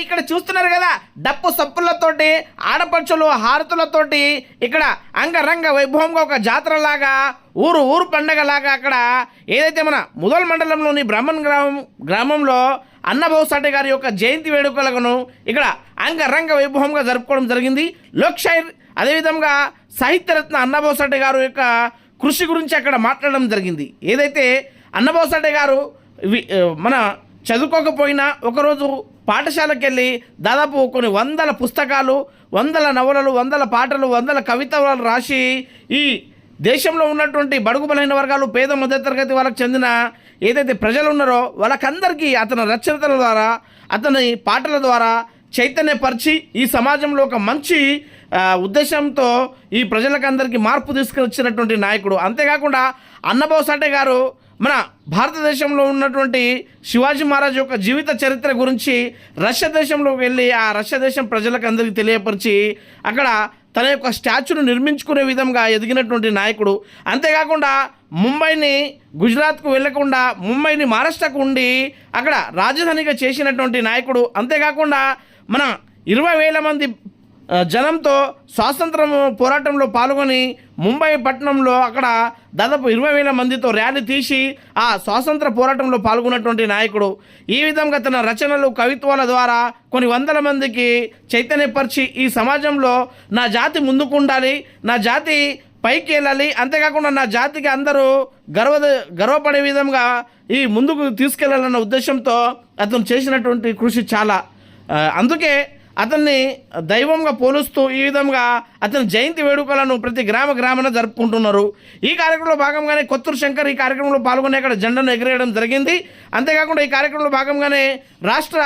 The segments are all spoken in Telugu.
ఇక్కడ చూస్తున్నారు కదా డప్పు సప్పులతోటి ఆడపడుచులు హారతులతోటి ఇక్కడ అంగరంగ వైభవంగా ఒక జాతరలాగా ఊరు ఊరు పండగలాగా అక్కడ ఏదైతే మన ముదల్ మండలంలోని బ్రాహ్మణ్ గ్రామం గ్రామంలో అన్నభౌసాటి గారి యొక్క జయంతి వేడుకలను ఇక్కడ అంగరంగ వైభవంగా జరుపుకోవడం జరిగింది. లోక్షైర్ అదేవిధంగా సాహిత్యరత్న అన్నభౌసాటి గారు యొక్క కృషి గురించి అక్కడ మాట్లాడడం జరిగింది. ఏదైతే అన్నభౌసాటి గారు వి- మన చదువుకోకపోయినా ఒకరోజు పాఠశాలకు వెళ్ళి దాదాపు కొన్ని వందల పుస్తకాలు వందల నవలలు వందల పాటలు వందల కవితలు రాసి ఈ దేశంలో ఉన్నటువంటి బడుగు బలహీన వర్గాలు పేద మధ్యతరగతి వాళ్ళకి చెందిన ఏదైతే ప్రజలు ఉన్నారో వాళ్ళకందరికీ అతని రచనల ద్వారా అతని పాటల ద్వారా చైతన్యపరిచి ఈ సమాజంలో ఒక మంచి ఉద్దేశంతో ఈ ప్రజలకందరికీ మార్పు తీసుకొచ్చినటువంటి నాయకుడు. అంతేకాకుండా అన్నబోసాటే గారు మన భారతదేశంలో ఉన్నటువంటి శివాజీ మహారాజ్ యొక్క జీవిత చరిత్ర గురించి రష్యా దేశంలోకి వెళ్ళి ఆ రష్యా దేశం ప్రజలకు అందరికీ తెలియపరిచి అక్కడ తన యొక్క స్టాచ్యూను నిర్మించుకునే విధంగా ఎదిగినటువంటి నాయకుడు. అంతేకాకుండా ముంబైని గుజరాత్కు వెళ్ళకుండా ముంబైని మహారాష్ట్రకు ఉండి అక్కడ రాజధానిగా చేసినటువంటి నాయకుడు. అంతేకాకుండా మన ఇరవై వేల మంది జనంతో స్వాతంత్రం పోరాటంలో పాల్గొని ముంబై పట్టణంలో అక్కడ దాదాపు ఇరవై వేల మందితో ర్యాలీ తీసి ఆ స్వాతంత్ర పోరాటంలో పాల్గొన్నటువంటి నాయకుడు. ఈ విధంగా తన రచనలు కవిత్వాల ద్వారా కొన్ని వందల మందికి చైతన్యపరిచి ఈ సమాజంలో నా జాతి ముందుకు ఉండాలి నా జాతి పైకి వెళ్ళాలి అంతేకాకుండా నా జాతికి అందరూ గర్వ గర్వపడే విధంగా ఈ ముందుకు తీసుకెళ్ళాలన్న ఉద్దేశంతో అతను చేసినటువంటి కృషి చాలా. అందుకే అతన్ని దైవంగా పోలుస్తూ ఈ విధంగా అతని జయంతి వేడుకలను ప్రతి గ్రామ గ్రామాన జరుపుకుంటున్నారు. ఈ కార్యక్రమంలో భాగంగానే కొత్తూరు శంకర్ ఈ కార్యక్రమంలో పాల్గొని అక్కడ జెండాను ఎగరేయడం జరిగింది. అంతేకాకుండా ఈ కార్యక్రమంలో భాగంగానే రాష్ట్ర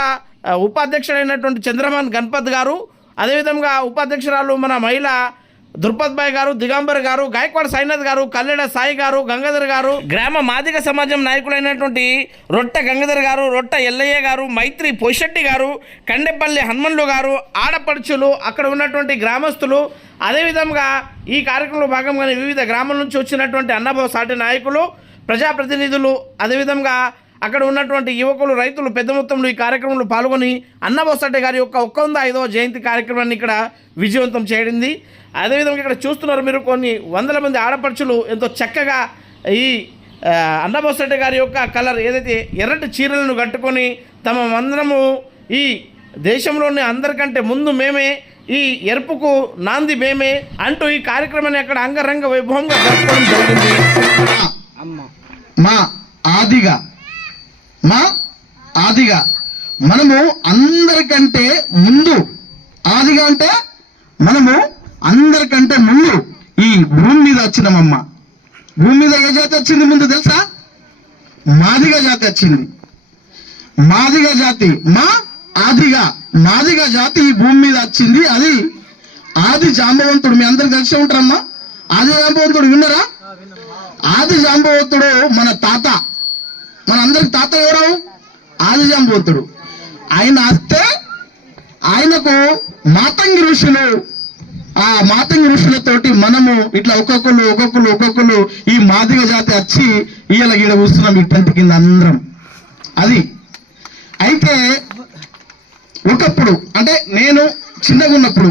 ఉపాధ్యక్షుడైనటువంటి చంద్రమోహన్ గణపత్ గారు అదేవిధంగా ఉపాధ్యక్షురాలు మన మహిళ దుర్పత్ భాయ్ గారు దిగంబర్ గారు గాయక్వాడ్ సాయినాథ్ గారు కల్లెడ సాయి గారు గంగాధర్ గారు గ్రామ మాదిగ సమాజం నాయకులైనటువంటి రొట్ట గంగాధర్ గారు రొట్ట ఎల్లయ్య గారు మైత్రి పొషెట్టి గారు కండెపల్లి హనుమన్లు గారు ఆడపడుచులు అక్కడ ఉన్నటువంటి గ్రామస్తులు అదేవిధంగా ఈ కార్యక్రమంలో భాగంగానే వివిధ గ్రామాల నుంచి వచ్చినటువంటి అన్నభవ సాటి నాయకులు ప్రజాప్రతినిధులు అదేవిధంగా అక్కడ ఉన్నటువంటి యువకులు రైతులు పెద్ద మొత్తంలో ఈ కార్యక్రమంలో పాల్గొని అన్నబోసట్టే గారి యొక్క ఒక్క వంద ఐదవ జయంతి కార్యక్రమాన్ని ఇక్కడ విజయవంతం చేయడింది. అదేవిధంగా ఇక్కడ చూస్తున్నారు మీరు కొన్ని వందల మంది ఆడపడుచులు ఎంతో చక్కగా ఈ ఆ, గారి యొక్క కలర్ ఏదైతే ఎర్రటి చీరలను కట్టుకొని తమ మందరము ఈ దేశంలోని అందరికంటే ముందు మేమే ఈ ఎరుపుకు నాంది మేమే అంటూ ఈ కార్యక్రమాన్ని అక్కడ అంగరంగ వైభవంగా జరుపుకోవడం జరిగింది. మా ఆదిగా మా ఆదిగా. మనము అందరికంటే ముందు. ఆదిగా అంటే మనము అందరికంటే ముందు. ఈ భూమి మీద వచ్చినామమ్మ. భూమి మీద ఏ జాతి వచ్చింది ముందు తెలుసా? మాదిగ జాతి వచ్చింది. మాదిగ జాతి మా ఆదిగా. మాదిగ జాతి ఈ భూమి మీద వచ్చింది. అది ఆది జాంబవంతుడు. మీ అందరు కలిసి ఉంటారమ్మా. ఆది జాంబవంతుడు విన్నరా? ఆది జాంబవంతుడు మన తాత. మన అందరికి తాత ఎవరు ఆది ఆయన వస్తే ఆయనకు మాతంగి ఋషులు ఆ మాతంగి ఋషులతోటి మనము ఇట్లా ఒక్కొక్కరు ఒక్కొక్కరు ఒక్కొక్కరు ఈ మాదిగ జాతి వచ్చి ఈయల ఈడ కూస్తున్నాం ఈ టెన్త్ కింద అందరం. అది. అయితే ఒకప్పుడు అంటే నేను చిన్నగా ఉన్నప్పుడు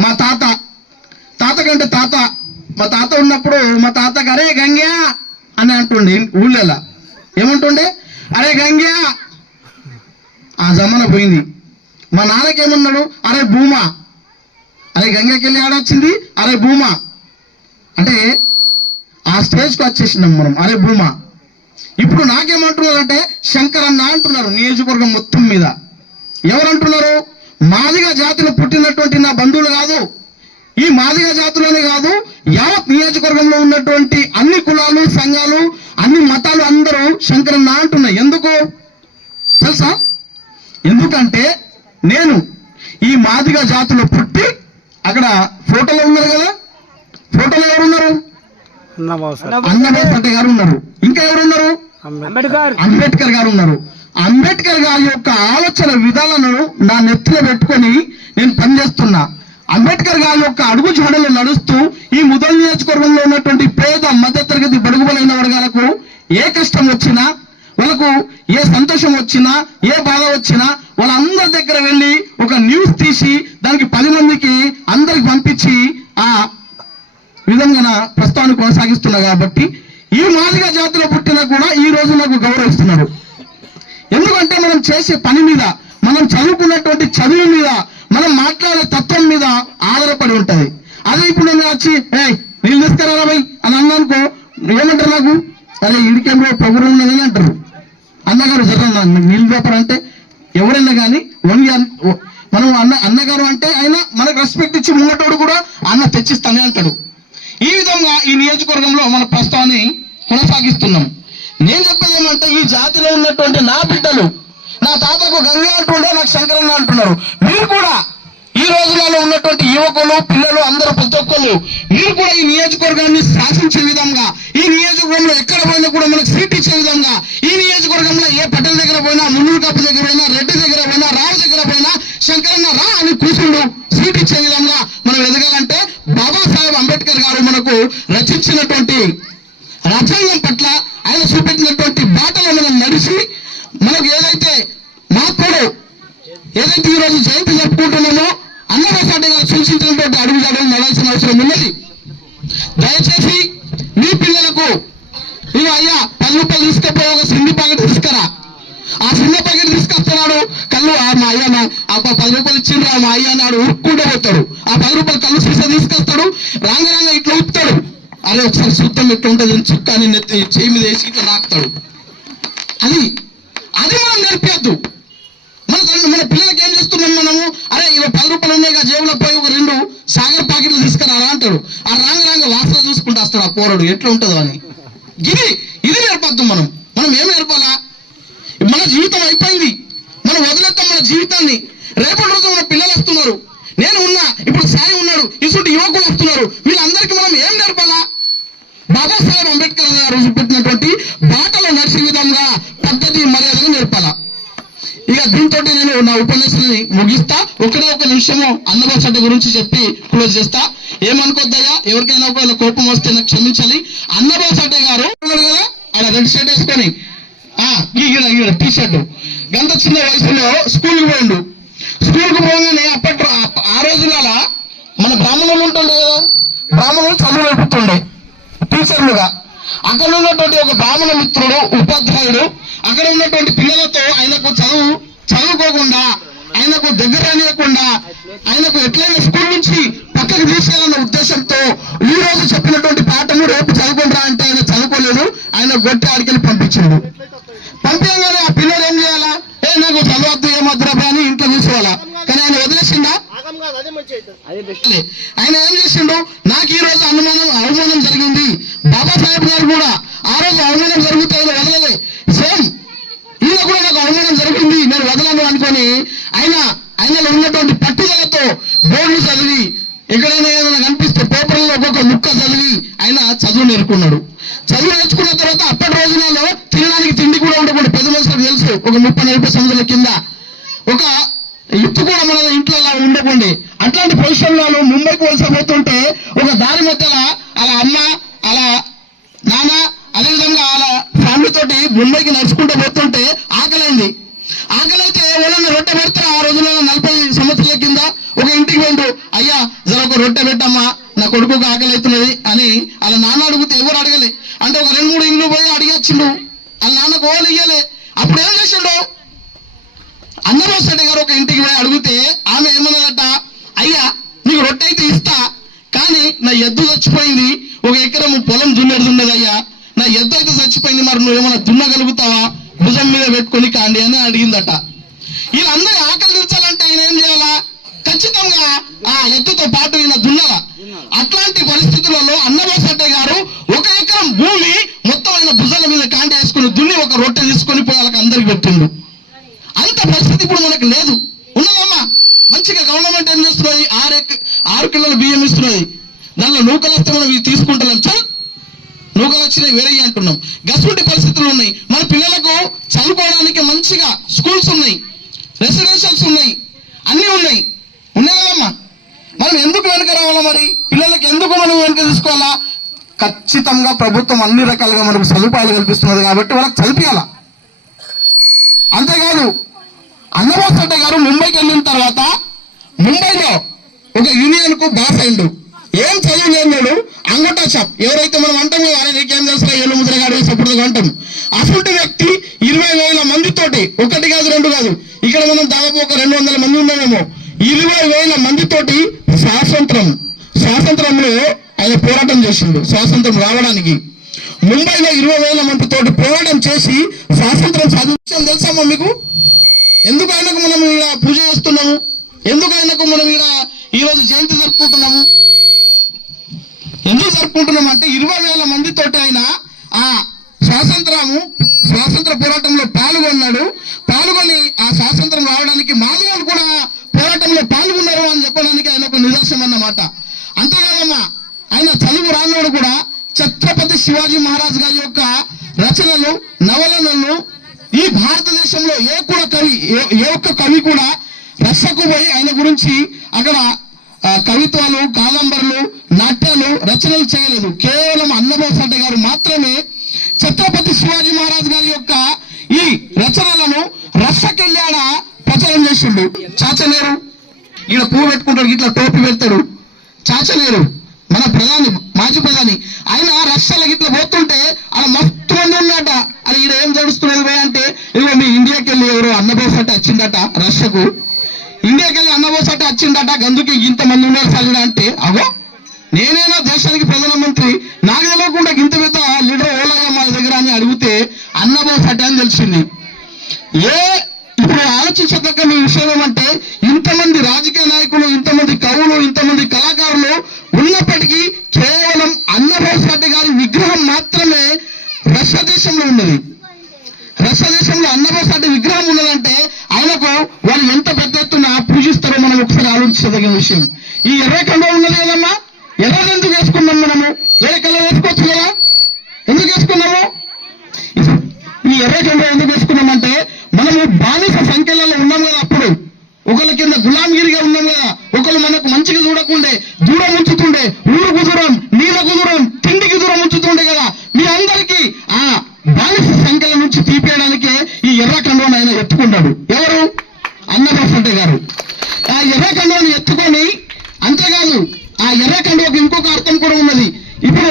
మా తాత తాత కంటే తాత మా తాత ఉన్నప్పుడు మా తాత గరే గంగ్యా అని అంటుండే ఊళ్ళలో. ఏమంటుండే? అరే గంగ్యా! ఆ జమాన పోయింది. మా నాన్నకేమన్నాడు అరే భూమా! అరే గంగకెళ్ళి ఆడొచ్చింది అరే భూమా! అంటే ఆ స్టేజ్కి వచ్చేసినాం మనం. అరే భూమా! ఇప్పుడు నాకేమంటున్నారంటే శంకర్ అన్న అంటున్నారు నియోజకవర్గం మొత్తం మీద. ఎవరంటున్నారు? మాదిగా జాతిలో పుట్టినటువంటి నా బంధువులు కాదు. ఈ మాదిగ జాతిలోనే కాదు యావత్ నియోజకవర్గంలో ఉన్నటువంటి అన్ని కులాలు సంఘాలు అన్ని మతాలు అందరూ శంకరన్న అంటున్నాయి. ఎందుకు? తెలుసా? ఎందుకంటే నేను ఈ మాదిగ జాతిలో పుట్టి అక్కడ ఫోటోలో ఉన్నారు కదా? ఫోటోలో ఎవరున్నారు? అన్నబాబు గారు ఉన్నారు. ఇంకా ఎవరున్నారు? అంబేద్కర్. గారు ఉన్నారు. అంబేద్కర్ గారి యొక్క ఆలోచన విధాలను నా నెత్తిలో పెట్టుకొని నేను పనిచేస్తున్నా. అంబేద్కర్ గారి యొక్క అడుగు జాడలు నడుస్తూ ఈ ముదల్ నియోజకవర్గంలో ఉన్నటువంటి పేద మధ్యతరగతి బడుగుబలైన వర్గాలకు ఏ కష్టం వచ్చినా వాళ్ళకు ఏ సంతోషం వచ్చినా ఏ బాధ వచ్చినా వాళ్ళందరి దగ్గర వెళ్ళి ఒక న్యూస్ తీసి దానికి పది మందికి అందరికి పంపించి ఆ విధంగా ప్రస్తావన కొనసాగిస్తున్నా కాబట్టి ఈ మాదిగ జాతిలో పుట్టినా కూడా ఈ రోజు నాకు గౌరవిస్తున్నారు. ఎందుకంటే మనం చేసే పని మీద మనం చదువుకున్నటువంటి చదువు మీద మనం మాట్లాడే తత్వం మీద ఆధారపడి ఉంటది. అదే ఇప్పుడు నేను వచ్చి ఏ నీళ్ళు తీసుకురా భయ్ అని అన్నానుకో ఏమంటారు నాకు? అరే ఇడికేమో పొగరు ఉన్నదని అంటారు. అన్నగారు జరగదు నీళ్ళు పేపర్ అంటే ఎవరైనా కానీ ఓన్లీ ఓ- మనం అన్న అన్నగారు అంటే ఆయన మనకు రెస్పెక్ట్ ఇచ్చి ముంగటోడు కూడా అన్న తెచ్చిస్తానే అంటాడు. ఈ విధంగా ఈ నియోజకవర్గంలో మన ప్రస్తావాన్ని కొనసాగిస్తున్నాం. నేను చెప్పేది ఏమంటే ఈ జాతిలో ఉన్నటువంటి నా బిడ్డలు నా తాతకు గంగా అంటుండే నాకు శంకరన్న అంటున్నారు. మీరు కూడా ఈ రోజులలో ఉన్నటువంటి యువకులు పిల్లలు అందరూ ప్రతి ఒక్కరు మీరు కూడా ఈ నియోజకవర్గాన్ని శాసించే విధంగా ఈ నియోజకవర్గంలో ఎక్కడ పోయినా కూడా మనకు సీట్ ఇచ్చే విధంగా ఈ నియోజకవర్గంలో ఏ పటేల్ దగ్గర పోయినా మున్నూరు కప్పు దగ్గర పోయినా రెడ్డి దగ్గర పోయినా రావు దగ్గర పోయినా శంకరన్న రా అని కూర్చుండు సీట్ ఇచ్చే విధంగా మనం ఎదగాలంటే బాబాసాహెబ్ అంబేద్కర్ గారు మనకు రచించినటువంటి రాజ్యాంగం పట్ల ఆయన చూపెట్టినటువంటి బాటలో మనం నడిచి మనకు ఏదైనా ఏదైతే ఈ రోజు జయంతి జరుపుకుంటున్నామో అన్నదాసాటి గారు సూచించినటువంటి అడుగు జాడలు నడాల్సిన అవసరం ఉన్నది. దయచేసి మీ పిల్లలకు ఇవి అయ్యా పది రూపాయలు తీసుకపోయి ఒక సింగి ప్యాకెట్ తీసుకురా. ఆ చిన్న ప్యాకెట్ తీసుకొస్తున్నాడు కళ్ళు ఆ మా అయ్య మా పది రూపాయలు ఇచ్చిండు ఆ మా అయ్య నాడు ఉరుక్కుంటూ పోతాడు. ఆ పది రూపాయలు కళ్ళు సీసా తీసుకొస్తాడు రాంగ రాంగ ఇట్లా ఉప్పుతాడు అరే ఒకసారి చూద్దాం ఎట్లా ఉంటుంది చుక్క అని నెత్తి చేయి మీద వేసి ఇట్లా నాకుతాడు. అది అది మనం నేర్పేద్దు మన మన పిల్లలకి ఏం చేస్తున్నాం మనము? అరే ఇవి పది రూపాయలు ఉన్నాయి కదా జేబులో పోయి ఒక రెండు సాగర్ ప్యాకెట్లు తీసుకురారా అంటాడు. ఆ రాంగ రాంగ వాసన చూసుకుంటూ వస్తాడు ఆ పోరడు. ఎట్లా ఉంటుందో అని. ఇది ఇది నేర్పద్దు మనం. మనం ఏం నేర్పాలా? మన జీవితం అయిపోయింది. మనం వదిలేద్దాం మన జీవితాన్ని. రేపటి రోజు మన పిల్లలు వస్తున్నారు. నేను ఉన్నా ఇప్పుడు సాయి ఉన్నాడు ఇటువంటి యువకులు వస్తున్నారు. వీళ్ళందరికీ మనం ఏం నేర్పాలా? బాబాసాహెబ్ అంబేద్కర్ గారు చూపెట్టినటువంటి బాటలో నడిచే విధంగా పద్ధతి మర్యాదగా నేర్పాలా? ఇక దీంతో నేను నా ఉపన్యాసాన్ని ముగిస్తా. ఒకటే ఒక నిమిషము అన్నబాసడ్డ గురించి చెప్పి క్లోజ్ చేస్తా. ఏమనుకోద్దయ్యా? ఎవరికైనా ఒకవేళ కోపం వస్తే నాకు క్షమించాలి. అన్నబాసడ్డ గారు కదా ఆయన రెడ్ షర్ట్ వేసుకొని ఆ ఈగిడ టీ షర్ట్ గంత చిన్న వయసులో స్కూల్కి పోయిండు. స్కూల్కు పోగానే అప్పట్లో ఆ- ఆ రోజులలో మన బ్రాహ్మణులు ఉంటుండే కదా. బ్రాహ్మణులు చదువు నేర్పుతుండే. టీచర్లుగా. అక్కడ ఉన్నటువంటి ఒక బ్రాహ్మణ మిత్రుడు ఉపాధ్యాయుడు అక్కడ ఉన్నటువంటి పిల్లలతో ఆయనకు చదువు చదువుకోకుండా ఆయనకు దగ్గర రానియకుండా ఆయనకు ఎట్లయినా స్కూల్ నుంచి పక్కకు తీసుకెళ్ళాలన్న ఉద్దేశంతో ఈ రోజు చెప్పినటువంటి పాఠము రేపు చదువుకుంటా అంటే ఆయన చదువుకోలేదు ఆయన గొట్టి ఆడికెళ్ళి పంపించాడు. పంపించగానే ఆ పిల్లలు ఏం చేయాలా? ఏ నాకు చదవద్దు ఏమద్దురా అని ఇంట్లో కూర్చోవాలా? కానీ ఆయన వదిలేసిందా. ఆయన ఏం చేసిండు? నాకు ఈ రోజు అనుమానం అవమానం జరిగింది కూడా. ఆ రోజు అవమానం జరుగుతుంది ఆయన వదలలే. సేమ్ ఈయన కూడా నాకు అవమానం జరిగింది నేను వదలను అనుకొని ఆయన ఆయనలో ఉన్నటువంటి పట్టుదలతో బోర్డు చదివి ఎక్కడైనా ఏదైనా కనిపిస్తే పేపర్లో ఒక్కొక్క ముక్క చదివి ఆయన చదువు నేర్చుకున్నాడు. చదువు నేర్చుకున్న తర్వాత అప్పటి రోజులలో తినడానికి తిండి కూడా ఉండకూడదు. పెద్ద మనుషులకు తెలుసు ఒక ముప్పై నలభై సంవత్సరాల కింద. ఒక ఇత్తు కూడా మన ఇంట్లో అలా ఉండకుండే. అట్లాంటి పొజిషన్లలో ముంబైకి వలస పోతుంటే ఒక దారి మధ్యలో అలా అమ్మ అలా నాన్న అదేవిధంగా అలా ఫ్యామిలీ తోటి ముంబైకి నడుచుకుంటూ పోతుంటే ఆకలైంది. ఆకలైతే ఎవరన్నా రొట్టె పెడతారా? ఆ రోజుల్లో నలభై సంవత్సరాల కింద ఒక ఇంటికి వెళ్ళు అయ్యా జర ఒక రొట్టె పెట్టమ్మా నా కొడుకుకు ఆకలి అవుతున్నది అని అలా నాన్న అడిగితే ఎవరు అడగలే. అంటే ఒక రెండు మూడు ఇండ్లు పోయి అడిగచ్చిండు వాళ్ళ నాన్న గోలు ఇయ్యలే. అప్పుడు ఏం చేసిండు అన్నరావు గారు ఒక ఇంటికి పోయి అడిగితే ఆమె ఏమన్నదట? అయ్యా నీకు రొట్టె అయితే ఇస్తా. కానీ నా ఎద్దు చచ్చిపోయింది. ఒక ఎకరం పొలం దున్నేది నా ఎద్దు అయితే చచ్చిపోయింది మరి నువ్వు ఏమైనా దున్నగలుగుతావా? భుజం మీద పెట్టుకొని కాండి అని అడిగిందట. వీళ్ళందరి ఆకలి తీర్చాలంటే ఈయన ఏం చేయాలా? ఖచ్చితంగా ఆ ఎద్దుతో పాటు ఈయన దున్నలా. అట్లాంటి పరిస్థితులలో అన్నబోసట్టే గారు ఒక ఎకరం భూమి మొత్తం ఆయన భుజాల మీద కాండి వేసుకుని దున్ని ఒక రొట్టె తీసుకొని పోయి వాళ్ళకి అందరికి పెట్టిండు. అంత పరిస్థితి ఇప్పుడు మనకు లేదు. ఉన్నదమ్మా. మంచిగా గవర్నమెంట్ ఏం చేస్తున్నది? ఆరు ఆరు కిలోల బియ్యం ఇస్తున్నది దానిలో నూకలు వస్తే మనం ఇవి తీసుకుంటున్నాం చల్! నూకలు వచ్చినాయి వేరే అంటున్నాం. గసుంటి పరిస్థితులు ఉన్నాయి? మన పిల్లలకు చదువుకోవడానికి మంచిగా స్కూల్స్ ఉన్నాయి. రెసిడెన్షియల్స్ ఉన్నాయి. అన్నీ ఉన్నాయి. ఉన్నాయి కదమ్మా మనం ఎందుకు వెనక రావాలా మరి? పిల్లలకి ఎందుకు మనం వెనక తీసుకోవాలా? ఖచ్చితంగా ప్రభుత్వం అన్ని రకాలుగా మనకు సదుపాయాలు కల్పిస్తున్నది కాబట్టి వాళ్ళకి చదివియాలా అంతేకాదు అన్నబాసట్ట గారు ముంబైకి వెళ్ళిన తర్వాత ముంబైలో ఒక యూనియన్కు బాస్ అయిండు ఏం చదువులేదు నేను. అంగటా షాప్. ఎవరైతే మనం అంటాం కదా అరే నీకేం తెలుసు ఏళ్ళు ముద్రగాడు సపోర్ట్గా అంటాం అసలు వ్యక్తి ఇరవై వేల మందితోటి ఒకటి కాదు రెండు కాదు ఇక్కడ మనం దాదాపు ఒక రెండు వందల మంది ఉన్నామేమో. ఇరవై వేల మందితోటి స్వాతంత్రం స్వాతంత్రంలో ఆయన పోరాటం చేసిండు స్వాతంత్రం రావడానికి. ముంబైలో ఇరవై వేల మందితోటి పోరాటం చేసి స్వాతంత్రం సాధించాం తెలుసామా మీకు? ఎందుకు ఆయనకు మనం ఇలా పూజ చేస్తున్నాము? ఎందుకు ఆయనకు మనం ఇలా ఈరోజు జయంతి జరుపుకుంటున్నాము. ఎందుకు జరుపుకుంటున్నాం అంటే ఇరవై వేల మందితోటి ఆయన ఆ స్వాతంత్రము స్వాతంత్ర పోరాటంలో పాల్గొన్నాడు. పాల్గొని ఆ స్వాతంత్రం రావడానికి మాధవులు కూడా పోరాటంలో పాల్గొన్నారు అని చెప్పడానికి ఆయన ఒక నిదర్శనం అన్నమాట. అంతేకాదమ్మా ఆయన చదువు రానోడు కూడా ఛత్రపతి శివాజీ మహారాజ్ గారి యొక్క రచనలు నవలనలు ఈ భారతదేశంలో ఏ కూడా కవి ఏ- ఒక్క కవి కూడా రష్యకు పోయి ఆయన గురించి అక్కడ కవిత్వాలు కాదంబరులు నాట్యాలు రచనలు చేయలేదు. కేవలం అన్నబోసడ్డ గారు మాత్రమే ఛత్రపతి శివాజీ మహారాజ్ గారి యొక్క ఈ రచనలను రసకెళ్ళాడ ప్రచారం చేసిండు. చాచలేరు. ఈయన పువ్వు పెట్టుకుంటాడు ఇట్లా టోపీ పెడతాడు. చాచలేరు. మన ప్రధాని మాజీ ప్రధాని. ఆయన రష్యాలో ఇట్లా పోతుంటే అలా మస్తు మంది ఉన్నట అది ఈడ ఏం జరుగుతున్నది అంటే ఇదిగో మీ ఇండియాకి వెళ్ళి ఎవరు అన్నబోసట్ట వచ్చిందట రష్యకు ఇండియాకి వెళ్ళి వచ్చిందట గందుకి ఇంతమంది ఉన్నారు సరిగా అంటే అగో నేనేనా దేశానికి ప్రధానమంత్రి నాకు తెలియకుండా ఇంత పెద్ద లీడర్ ఓలాగా మా దగ్గర అని అడిగితే అన్నబోసట్ట అని తెలిసింది. ఏ ఇప్పుడు ఆలోచించదగ్గ మీ విషయం ఏమంటే ఇంతమంది రాజకీయ నాయకులు ఇంతమంది కవులు ఇంతమంది కళాకారులు ఉన్నప్పటికీ కేవలం అన్నభాస్ రెడ్డి గారి విగ్రహం మాత్రమే రష్యా దేశంలో ఉన్నది. రష్యా దేశంలో అన్నభాస్ రెడ్డి విగ్రహం ఉన్నదంటే ఆయనకు వాళ్ళు ఎంత పెద్ద మనం ఒకసారి ఆలోచించదగిన విషయం. ఈ ఎర్ర కళ్ళు ఉన్నది కదమ్మా? ఎర్రది ఎందుకు వేసుకున్నాం మనము? వేరే కళ్ళు వేసుకోవచ్చు కదా? ఎందుకు వేసుకున్నాము? ఈ ఎర్ర కళ్ళు ఎందుకు వేసుకున్నామంటే మనము బానిస సంఖ్యలలో ఉన్నాం కదా అప్పుడు. ఒకళ్ళ కింద గులాంగిరిగా ఉన్నాం కదా. ఒకళ్ళు మనకు మంచిగా చూడకుండే దూరం ఉంచుతుండే ఊరుకు దూరం నీళ్ళకు దూరం తిండికి దూరం ఉంచుతుండే కదా. మీ అందరికీ ఆ బానిస సంఖ్యల నుంచి తీపేయడానికే ఈ ఎర్ర కండువను ఆయన ఎత్తుకున్నాడు ఎవరు? అన్నదాసంటే గారు ఆ ఎర్ర కండువను ఎత్తుకొని అంతేకాదు ఆ ఎర్ర కండువకు ఇంకొక అర్థం కూడా ఉన్నది. ఇప్పుడు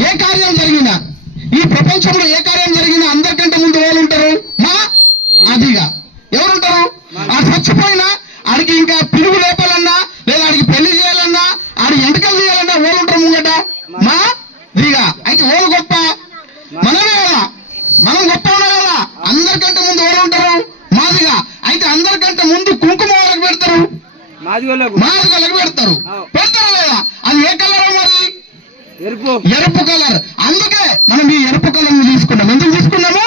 ఏ కార్యం జరిగినా ఈ ప్రపంచంలో ఏ కార్యం జరిగినా అందరికంటే ముందు ఎవరు ఉంటారు? మా అదిగా ఎవరుంటారు? ఆ చచ్చిపోయినా ఆడికి ఇంకా పిలుగు లేపాలన్నా లేదా ఆడికి పెళ్ళి చేయాలన్నా ఆడి ఎంటకలు చేయాలన్నా ఓలు ఉంటారు ముంగట? మా దిగా అయితే ఓలు గొప్ప? మనమే కదా. మనం గొప్ప కదా. అందరికంటే ముందు ఎవరు ఉంటారు? మాదిగా అయితే అందరికంటే ముందు కుంకుమ వాళ్ళకి. పెడతారు మాదిగోళ్ళకు మాదిగలకు పెడతారు. పెడతారు లేదా అది ఏ కలర్ మరి ఎరుపు. కలర్. అందుకే మనం ఈ ఎరుపు కలర్ తీసుకున్నాం. ఎందుకు తీసుకున్నాము?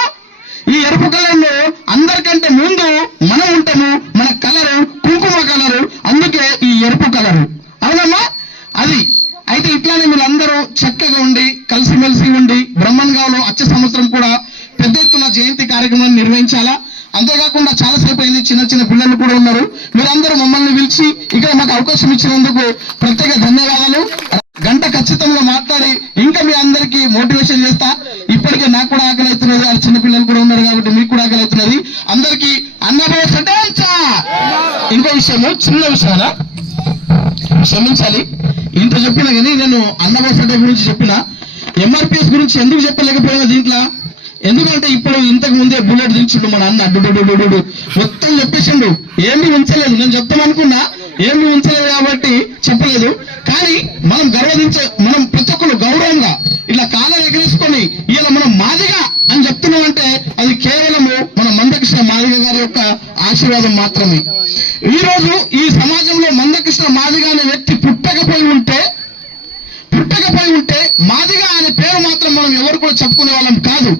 ఈ ఎరుపు కలర్లో అందరికంటే ముందు మనం ఉంటాము. మన కలరు కుంకుమ కలరు. అందుకే ఈ ఎరుపు కలర్. అవునమ్మా? అది. అయితే ఇట్లానే మీరు అందరూ చక్కగా ఉండి కలిసిమెలిసి ఉండి బ్రహ్మన్గావ్లో వచ్చే సంవత్సరం కూడా పెద్ద ఎత్తున జయంతి కార్యక్రమాన్ని నిర్వహించాలా? అంతేకాకుండా చాలా సేపు అయింది. చిన్న చిన్న పిల్లలు కూడా ఉన్నారు. మీరందరూ మమ్మల్ని పిలిచి ఇక్కడ మాకు అవకాశం ఇచ్చినందుకు ప్రత్యేక ధన్యవాదాలు. గంట ఖచ్చితంగా మాట్లాడి ఇంకా మీ అందరికి మోటివేషన్ చేస్తా. ఇప్పటికే నాకు కూడా ఆకలి అవుతున్నది వాళ్ళ చిన్నపిల్లలు కూడా ఉన్నారు కాబట్టి మీకు కూడా ఆకలి అవుతున్నది. అందరికి అన్నభావ ఇంకో విషయము చిన్న విషయానా క్షమించాలి. ఇంత చెప్పినా కానీ నేను అన్నభాష గురించి చెప్పిన. ఎంఆర్పిఎస్ గురించి ఎందుకు చెప్పలేకపోయినా దీంట్లో? ఎందుకంటే ఇప్పుడు ఇంతకు ముందే బుల్లెట్ దించిండు మన అన్న. డుడు మొత్తం చెప్పేసిండు. ఏమీ ఉంచలేదు నేను చెప్తామనుకున్నా. ఏమీ ఉంచలేదు కాబట్టి చెప్పలేదు. కానీ మనం గర్వదించే మనం ప్రతి ఒక్కరు గౌరవంగా ఇట్లా కాలం ఎగరేసుకొని ఇలా మనం మాదిగా అని చెప్తున్నామంటే అది కేవలము మన మందకృష్ణ మాదిగ గారి యొక్క ఆశీర్వాదం మాత్రమే. ఈ రోజు ఈ సమాజంలో మందకృష్ణ మాదిగ అనే వ్యక్తి పుట్టకపోయి ఉంటే పుట్టకపోయి ఉంటే మాదిగా అనే పేరు మాత్రం మనం ఎవరు కూడా చెప్పుకునే వాళ్ళం కాదు.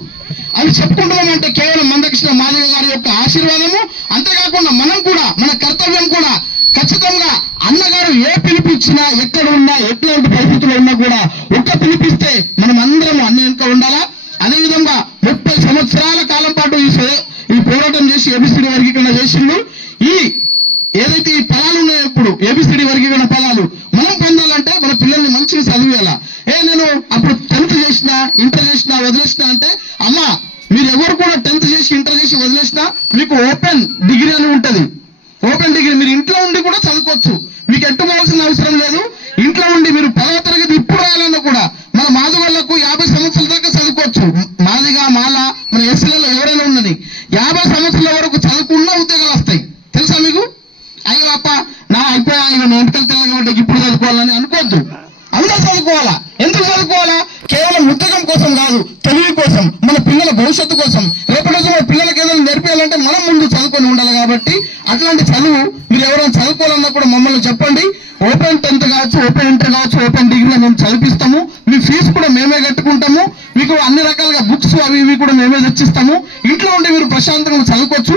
అవి చెప్పుకుంటున్నామంటే కేవలం మందకృష్ణ మాదిగ గారి యొక్క ఆశీర్వాదము. అంతేకాకుండా మనం కూడా మన కర్తవ్యం కూడా ఖచ్చితంగా అన్నగారు ఏ పిలిపించినా ఎక్కడ ఉన్నా ఎటువంటి పరిస్థితుల్లో ఉన్నా కూడా ఒక్క పిలిపిస్తే మనం అందరం అన్న వెనుక ఉండాలా? అదేవిధంగా ముప్పై సంవత్సరాల కాలం పాటు ఈ ఈ పోరాటం చేసి ఎబిసిడి వర్గీకరణ చేసిండు. ఈ ఏదైతే ఈ ఫలాలు ఉన్నాయో ఇప్పుడు ఏబిసిడి వర్గీకరణ ఫలాలు మనం పొందాలంటే మన పిల్లల్ని మంచిగా చదివేయాలా? ఏ నేను అప్పుడు టెన్త్ చేసిన ఇంటర్ చేసిన వదిలేసిన అంటే అమ్మా మీరు ఎవరు కూడా టెన్త్ చేసి ఇంటర్ చేసి వదిలేసినా మీకు ఓపెన్ డిగ్రీ అని ఉంటది. ఓపెన్ డిగ్రీ మీరు ఇంట్లో ఉండి కూడా చదువుకోవచ్చు. మీకు ఎట్టుకోవాల్సిన అవసరం లేదు. ఇంట్లో ఉండి మీరు పదవ తరగతి ఇప్పుడు రాయాలన్నా కూడా మన మాధవాళ్ళకు యాభై సంవత్సరాల దాకా చదువుకోవచ్చు. మాదిగా మాల మన ఎస్సీలలో ఎవరైనా ఉన్నది. యాభై సంవత్సరాల వరకు చదువుకున్న ఉద్యోగాలు వస్తాయి. తెలుసా మీకు? అయ్యో అప్ప నా అయిపోయా ఇక నోటికలు తెల్లగా ఇప్పుడు చదువుకోవాలని అనుకోవద్దు అందరూ చదువుకోవాలా? ఎందుకు చదువుకోవాలా? కేవలం ఉద్యోగం కోసం కాదు తెలివి కోసం మన పిల్లల భవిష్యత్తు కోసం. రేపటి రోజు మన పిల్లలకి ఏదైనా నేర్పించాలంటే మనం ముందు చదువుకొని ఉండాలి కాబట్టి అట్లాంటి చదువు మీరు ఎవరైనా చదువుకోవాలన్నా కూడా మమ్మల్ని చెప్పండి. ఓపెన్ టెన్త్ కావచ్చు ఓపెన్ ఇంటర్ కావచ్చు ఓపెన్ డిగ్రీలో మేము చదివిస్తాము. మీ ఫీజు కూడా మేమే కట్టుకుంటాము. మీకు అన్ని రకాలుగా బుక్స్ అవి ఇవి కూడా మేమే తెచ్చిస్తాము. ఇంట్లో ఉండి మీరు ప్రశాంతంగా చదువుకోవచ్చు.